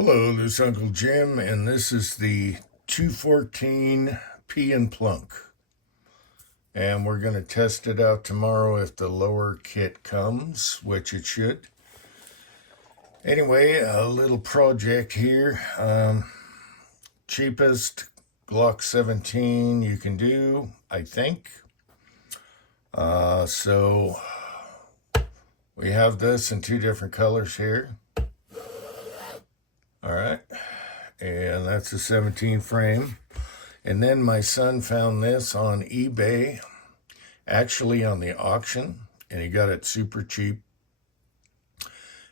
Hello, this is Uncle Jim, and this is the 214 P and Plunk. And we're going to test it out tomorrow if the lower kit comes, which it should. Anyway, a little project here. Cheapest Glock 17 you can do, I think. So we have this in two different colors here. All right, and that's a 17 frame. And then my son found this on eBay, actually on the auction, and he got it super cheap.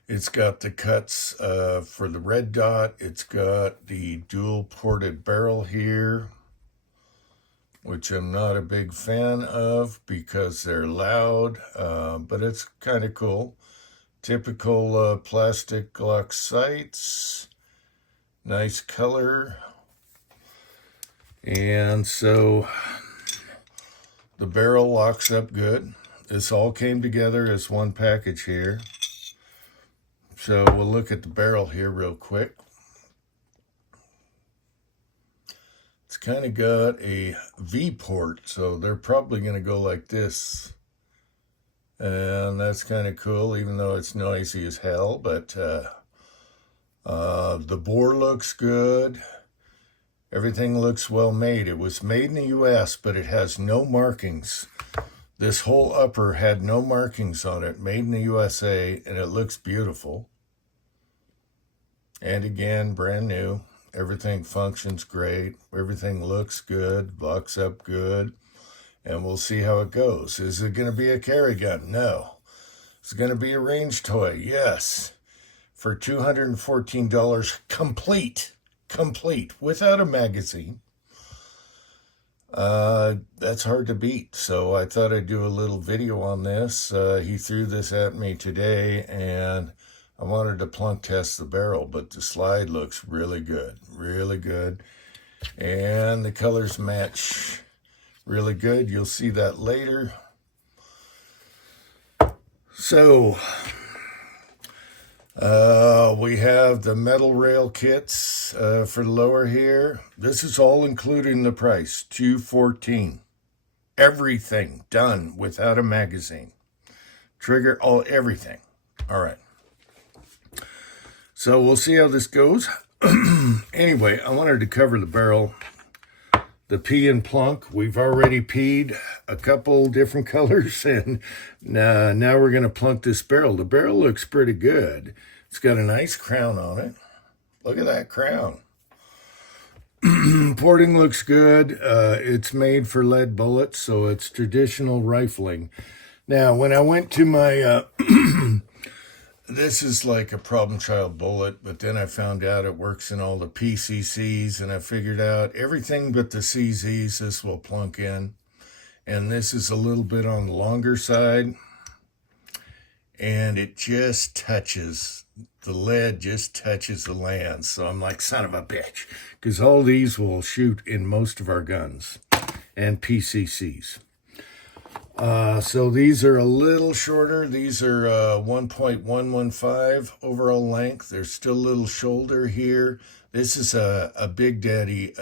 It's got the cuts for the red dot. It's got the dual ported barrel here, which I'm not a big fan of because they're loud, but it's kind of cool. Typical plastic Glock sights. Nice color. And so the barrel locks up good. This all came together as one package here. So we'll look at the barrel here real quick. It's kind of got a V port, so they're probably going to go like this. And that's kind of cool, even though it's noisy as hell, but the bore looks good. Everything looks well made. It was made in the U.S., but it has no markings. This whole upper had no markings on it, made in the USA, and it looks beautiful. And again, brand new. Everything functions great. Everything looks good, locks up good, and we'll see how it goes. Is it going to be a carry gun? No. Is it going to be a range toy? Yes. For $214 complete, without a magazine. That's hard to beat, so I thought I'd do a little video on this. He threw this at me today, and I wanted to plunk test the barrel, but the slide looks really good, and the colors match really good. You'll see that later. So we have the metal rail kits for the lower here. This is all included in the price, $214. Everything done without a magazine. Trigger, everything. All right. So we'll see how this goes. Anyway, I wanted to cover the barrel. The P and Plunk, we've already P'd a couple different colors, and now we're going to plunk this barrel. The barrel looks pretty good. It's got a nice crown on it. Look at that crown. Porting looks good. It's made for lead bullets, so it's traditional rifling. Now, when I went to my... this is like a problem child bullet, but then I found out it works in all the PCCs, and I figured out everything but the CZs this will plunk in. And this is a little bit on the longer side, and it just touches, the lead just touches the lance. So I'm like, son of a bitch, because all these will shoot in most of our guns and PCCs. So these are a little shorter. These are 1.115 overall length. There's still a little shoulder here. This is a Big Daddy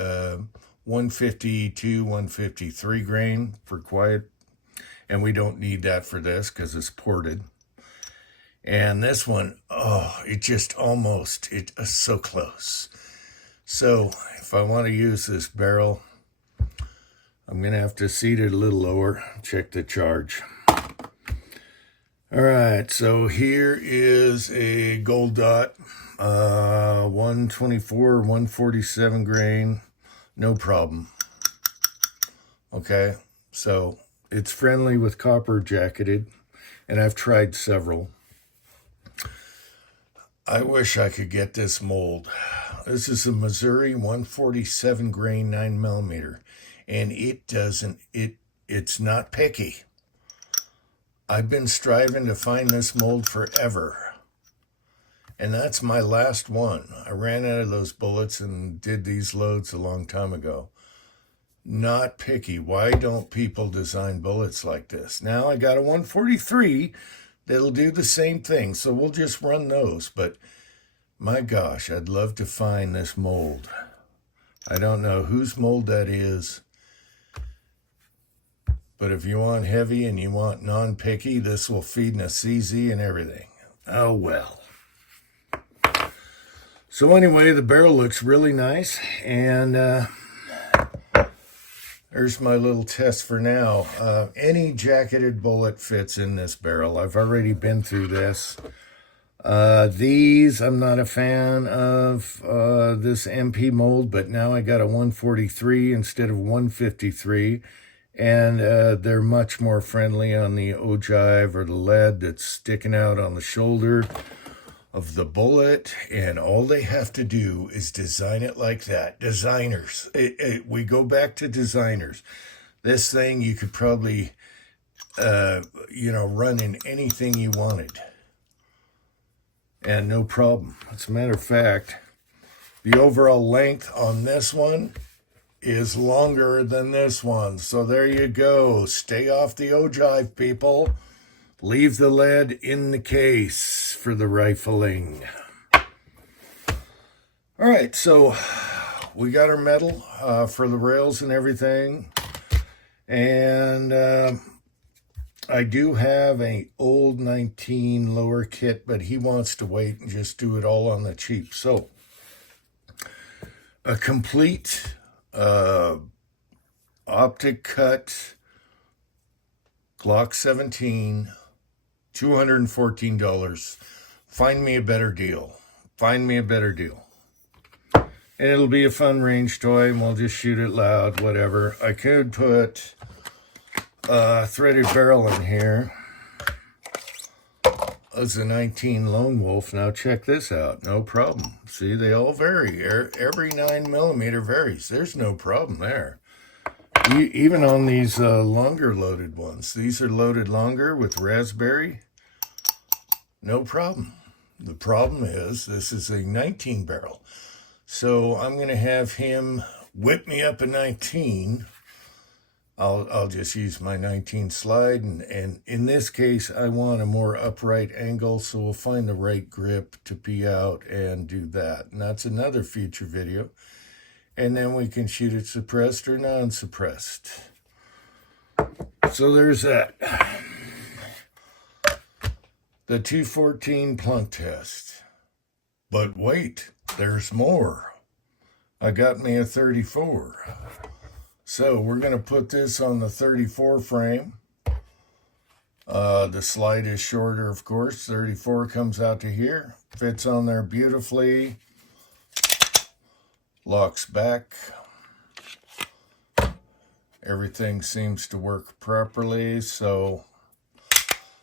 152, 153 grain for quiet. And we don't need that for this because it's ported. And this one, it just almost, it's so close. So if I want to use this barrel, I'm going to have to seat it a little lower, check the charge. All right, so here is a gold dot, 124, 147 grain, no problem. Okay, so it's friendly with copper jacketed, and I've tried several. I wish I could get this mold. This is a Missouri 147 grain 9mm. And it's not picky. I've been striving to find this mold forever. And that's my last one. I ran out of those bullets and did these loads a long time ago. Not picky. Why don't people design bullets like this? Now I got a 143 that'll do the same thing. So we'll just run those. But My gosh, I'd love to find this mold. I don't know whose mold that is, but if you want heavy and you want non-picky, this will feed in a CZ and everything. Oh well. So anyway, the barrel looks really nice, and there's my little test for now. Any jacketed bullet fits in this barrel. I've already been through this. These, I'm not a fan of this MP mold, but now I got a 143 instead of 153, and they're much more friendly on the ogive or the lead that's sticking out on the shoulder of the bullet, and all they have to do is design it like that. Designers. We go back to designers. This thing you could probably, run in anything you wanted. And no problem. As a matter of fact, the overall length on this one is longer than this one. So there you go. Stay off the ogive, people. Leave the lead in the case for the rifling. All right, so we got our metal for the rails and everything. And I do have an old 19 lower kit, but he wants to wait and just do it all on the cheap. So a complete optic cut Glock 17, $214. Find me a better deal. Find me a better deal. And it'll be a fun range toy, and we'll just shoot it loud, whatever. I could put a threaded barrel in here. That's a 19 Lone Wolf. Now check this out. No problem. See, they all vary. Every 9mm varies. There's no problem there. Even on these longer loaded ones. These are loaded longer with raspberry. No problem. The problem is this is a 19 barrel. So I'm going to have him whip me up a 19. I'll just use my 19 slide, and in this case I want a more upright angle, so we'll find the right grip to pee out and do that. And that's another future video. And then we can shoot it suppressed or non-suppressed. So there's that. The 214 plunk test. But wait, there's more. I got me a 34. So we're going to put this on the 34 frame. The slide is shorter, of course. 34 comes out to here. Fits on there beautifully. Locks back. Everything seems to work properly. So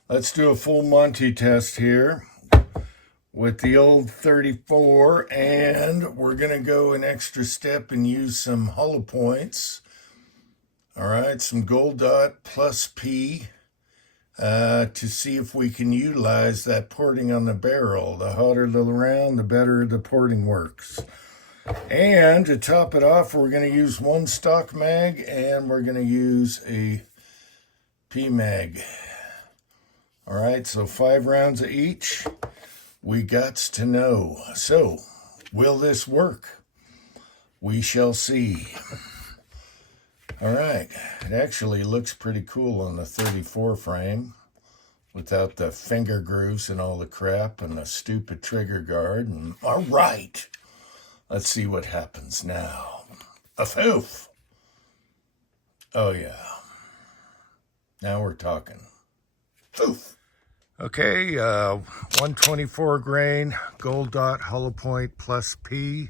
let's do a full Monty test here with the old 34. And we're going to go an extra step and use some hollow points. All right, some gold dot plus P to see if we can utilize that porting on the barrel. The hotter the round, the better the porting works. And to top it off, we're going to use one stock mag, and we're going to use a P mag. All right, so 5 rounds of each. We gots to know. So, will this work? We shall see. All right, it actually looks pretty cool on the 34 frame without the finger grooves and all the crap and the stupid trigger guard. And all right, let's see what happens now. A foof. Oh yeah, now we're talking. Foof. Okay, 124 grain, gold dot, hollow point plus P.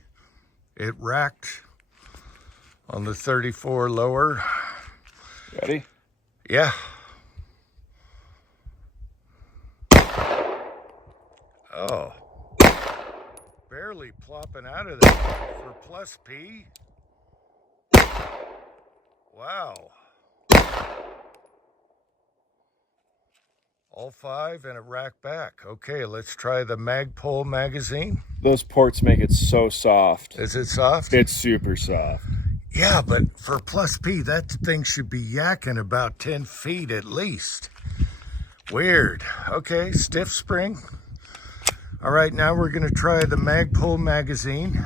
It racked on the 34 lower. Ready? Yeah. Oh. Barely plopping out of there for plus P. Wow. All 5 and a rack back. Okay, let's try the Magpul magazine. Those ports make it so soft. Is it soft? It's super soft. Yeah, but for plus P, that thing should be yakking about 10 feet at least. Weird. Okay, stiff spring. All right, now we're going to try the Magpul magazine.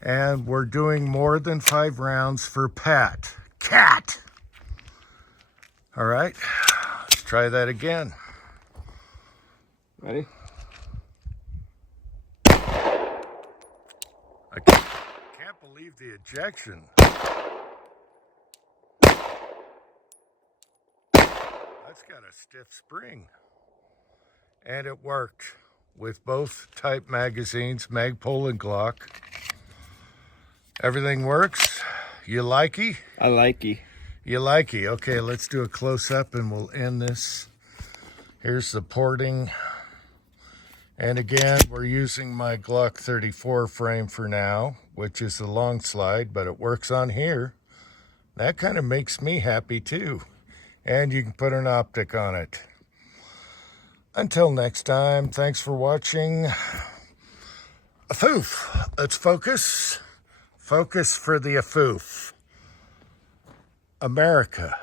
And we're doing more than 5 rounds for Pat. Cat! All right, let's try that again. Ready? I can't believe the ejection. That's got a stiff spring. And it worked with both type magazines, Magpul and Glock. Everything works. You likey? I likey. You likey. Okay, let's do a close-up and we'll end this. Here's the porting. And again, we're using my Glock 34 frame for now, which is a long slide, but it works on here. That kind of makes me happy too. And you can put an optic on it. Until next time, thanks for watching. Afoof. Let's focus. Focus for the afoof. America.